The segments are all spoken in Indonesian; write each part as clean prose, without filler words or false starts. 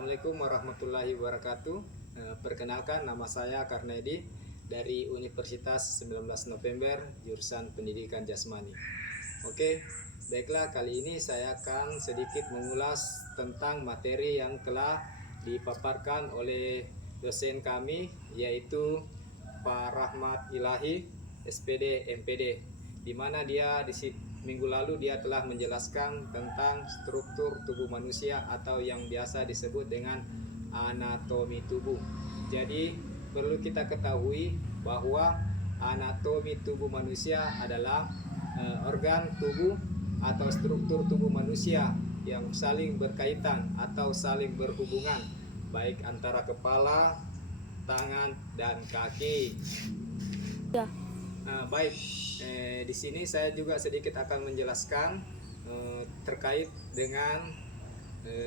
Assalamualaikum warahmatullahi wabarakatuh. Perkenalkan, nama saya Karnedi dari Universitas 19 November, jurusan Pendidikan Jasmani. Oke, baiklah, kali ini saya akan sedikit mengulas tentang materi yang telah dipaparkan oleh dosen kami, yaitu Pak Rahmat Ilahi, SPD MPD, di mana dia minggu lalu dia telah menjelaskan tentang struktur tubuh manusia atau yang biasa disebut dengan anatomi tubuh. Jadi perlu kita ketahui bahwa anatomi tubuh manusia adalah organ tubuh atau struktur tubuh manusia yang saling berkaitan atau saling berhubungan, baik antara kepala, tangan, dan kaki. Baik, di sini saya juga sedikit akan menjelaskan terkait dengan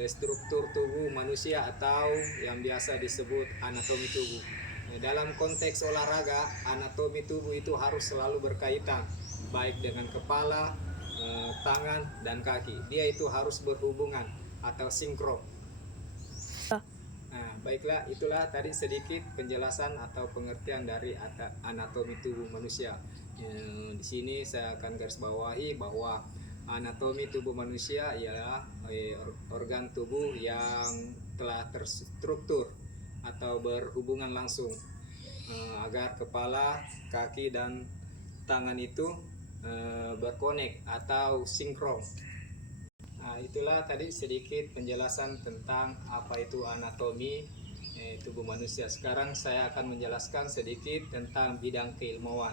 struktur tubuh manusia atau yang biasa disebut anatomi tubuh. Dalam konteks olahraga, anatomi tubuh itu harus selalu berkaitan, baik dengan kepala, tangan, dan kaki. Dia itu harus berhubungan atau sinkron. Nah, baiklah, itulah tadi sedikit penjelasan atau pengertian dari anatomi tubuh manusia. Di sini saya akan garis bawahi bahwa anatomi tubuh manusia ialah organ tubuh yang telah terstruktur atau berhubungan langsung agar kepala, kaki, dan tangan itu berkonek atau sinkron. Nah, itulah tadi sedikit penjelasan tentang apa itu anatomi tubuh manusia. Sekarang saya akan menjelaskan sedikit tentang bidang keilmuan.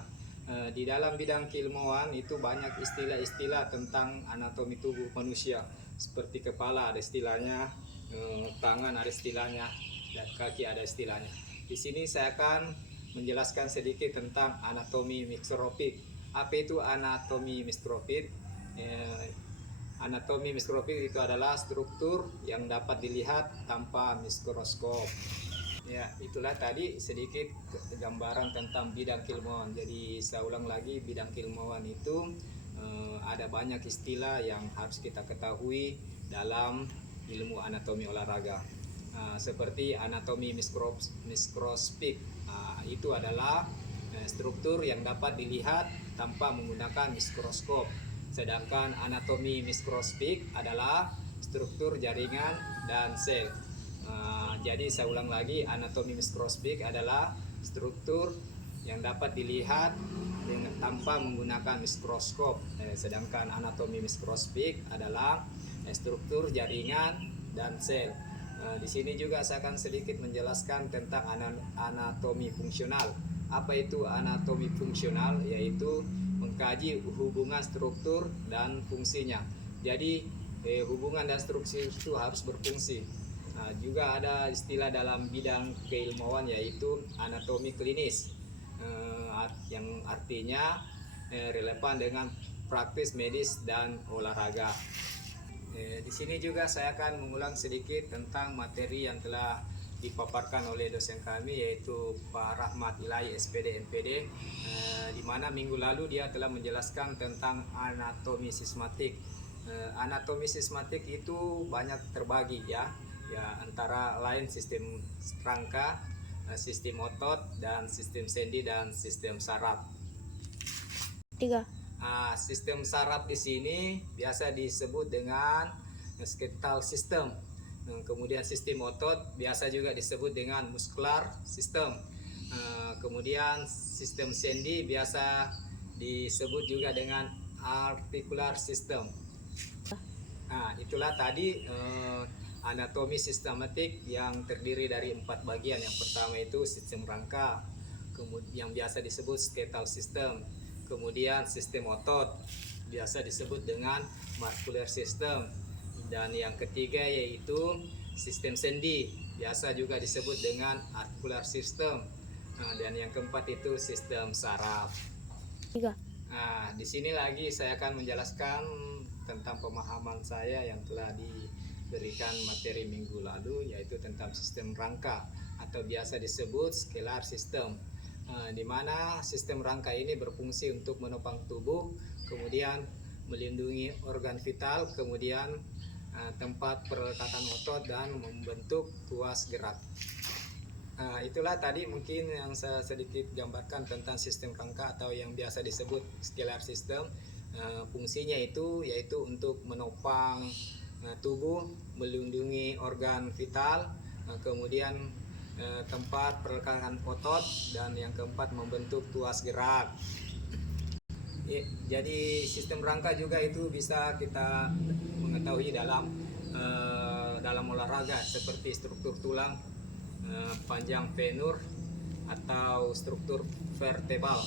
Di dalam bidang keilmuan itu banyak istilah-istilah tentang anatomi tubuh manusia. Seperti kepala ada istilahnya, tangan ada istilahnya, dan kaki ada istilahnya. Di sini saya akan menjelaskan sedikit tentang anatomi mikroskopik. Apa itu anatomi mikroskopik? Anatomi mikroskopik itu adalah struktur yang dapat dilihat tanpa mikroskop. Ya, itulah tadi sedikit gambaran tentang bidang keilmuan. Jadi saya ulang lagi, bidang keilmuan itu ada banyak istilah yang harus kita ketahui dalam ilmu anatomi olahraga. Seperti anatomi mikroskopik, itu adalah struktur yang dapat dilihat tanpa menggunakan mikroskop. Sedangkan anatomi mikroskopik adalah struktur jaringan dan sel. Jadi saya ulang lagi, anatomi mikroskopik adalah struktur yang dapat dilihat tanpa menggunakan mikroskop. Sedangkan anatomi mikroskopik adalah struktur jaringan dan sel. Di sini juga saya akan sedikit menjelaskan tentang anatomi fungsional. Apa itu anatomi fungsional? Yaitu mengkaji hubungan struktur dan fungsinya. Jadi hubungan dan struktur itu harus berfungsi. Juga ada istilah dalam bidang keilmuan yaitu anatomi klinis, yang artinya relevan dengan praktis medis dan olahraga. Di sini juga saya akan mengulang sedikit tentang materi yang telah dipaparkan oleh dosen kami, yaitu Pak Rahmat Ilahi SPD MPD, di mana minggu lalu dia telah menjelaskan tentang anatomi sistematik. Anatomi sistematik itu banyak terbagi ya, antara lain sistem rangka, sistem otot, dan sistem sendi dan sistem saraf. Sistem saraf di sini biasa disebut dengan skeletal system. Kemudian sistem otot biasa juga disebut dengan muscular system. Kemudian sistem sendi biasa disebut juga dengan articular system. Itulah tadi anatomi sistematik yang terdiri dari 4 bagian. Yang pertama itu sistem rangka, yang biasa disebut skeletal system. Kemudian sistem otot biasa disebut dengan muscular system. Dan yang ketiga yaitu sistem sendi, biasa juga disebut dengan articular system. Dan yang keempat itu sistem saraf. Di sini lagi saya akan menjelaskan tentang pemahaman saya yang telah diberikan materi minggu lalu, yaitu tentang sistem rangka atau biasa disebut scalar system. Di mana sistem rangka ini berfungsi untuk menopang tubuh, kemudian melindungi organ vital, kemudian tempat perlekatan otot dan membentuk tuas gerak. Itulah tadi mungkin yang saya sedikit gambarkan tentang sistem rangka atau yang biasa disebut scalar system. Fungsinya itu yaitu untuk menopang tubuh, melindungi organ vital, kemudian tempat perlekatan otot, dan yang keempat membentuk tuas gerak. Jadi sistem rangka juga itu bisa kita mengetahui dalam olahraga seperti struktur tulang, panjang femur atau struktur vertebral.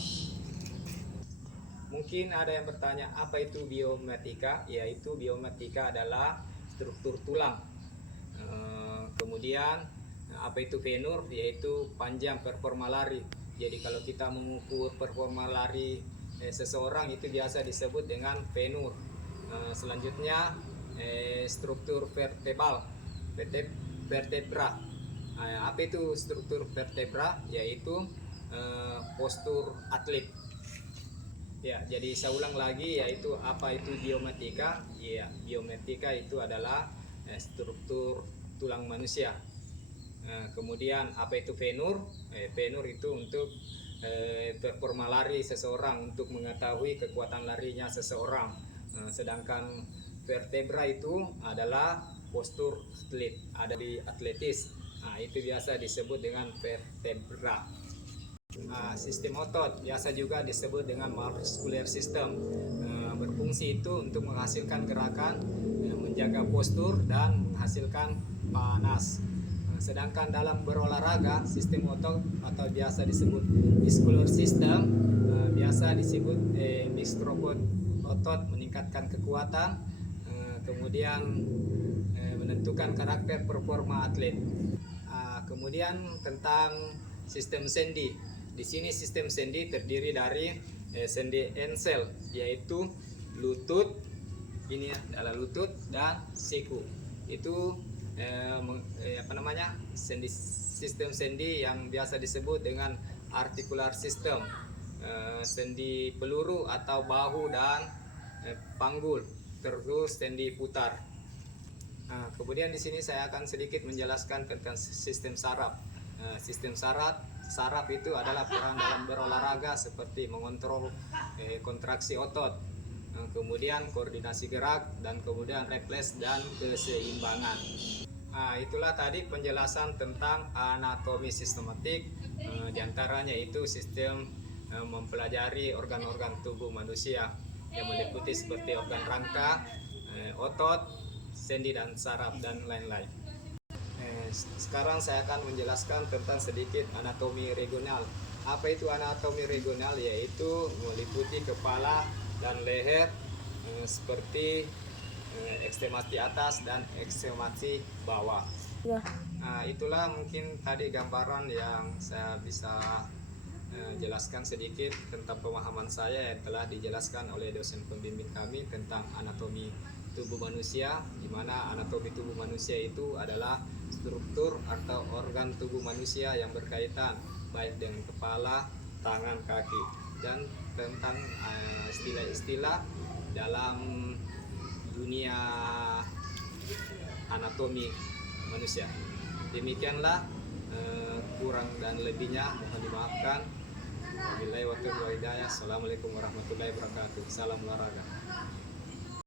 Mungkin ada yang bertanya apa itu biometrik? Yaitu biometrik adalah struktur tulang. Kemudian apa itu femur? Yaitu panjang performa lari. Jadi kalau kita mengukur performa lari seseorang itu biasa disebut dengan femur. Selanjutnya struktur vertebral, vertebra. Apa itu struktur vertebra? Yaitu postur atlet. Jadi saya ulang lagi, yaitu apa itu biometrik? Biometrik itu adalah struktur tulang manusia. Kemudian apa itu femur? Femur itu untuk performa lari seseorang, untuk mengetahui kekuatan larinya seseorang. Sedangkan vertebra itu adalah postur atlet, ada di atletis. Itu biasa disebut dengan vertebra. Sistem otot biasa juga disebut dengan muscular system. Berfungsi itu untuk menghasilkan gerakan, menjaga postur, dan menghasilkan panas. Sedangkan dalam berolahraga, sistem otot atau biasa disebut muscular system, biasa disebut mixed otot meningkatkan kekuatan, kemudian menentukan karakter performa atlet. Kemudian tentang sistem sendi. Di sini sistem sendi terdiri dari sendi ensel, yaitu lutut, ini adalah lutut, dan siku. Itu sistem sendi yang biasa disebut dengan articular system, sendi peluru atau bahu dan panggul, terus sendi putar. Kemudian di sini saya akan sedikit menjelaskan tentang sistem saraf. Sistem saraf itu adalah peran dalam berolahraga seperti mengontrol kontraksi otot, kemudian koordinasi gerak, dan kemudian refleks dan keseimbangan. Itulah tadi penjelasan tentang anatomi sistematik. Di antaranya itu sistem mempelajari organ-organ tubuh manusia yang meliputi seperti organ rangka, otot, sendi dan saraf, dan lain-lain. Sekarang saya akan menjelaskan tentang sedikit anatomi regional. Apa itu anatomi regional? Yaitu meliputi kepala dan leher, seperti ekstremasi atas dan ekstremasi bawah. Itulah mungkin tadi gambaran yang saya bisa jelaskan sedikit tentang pemahaman saya yang telah dijelaskan oleh dosen pembimbing kami tentang anatomi tubuh manusia, di mana anatomi tubuh manusia itu adalah struktur atau organ tubuh manusia yang berkaitan baik dengan kepala, tangan, kaki, dan tentang istilah-istilah dalam dunia anatomi manusia. Demikianlah, kurang dan lebihnya mohon dimaafkan. Wabillahi wa taufiq wal hidayah. Assalamualaikum warahmatullahi wabarakatuh. Salam olahraga.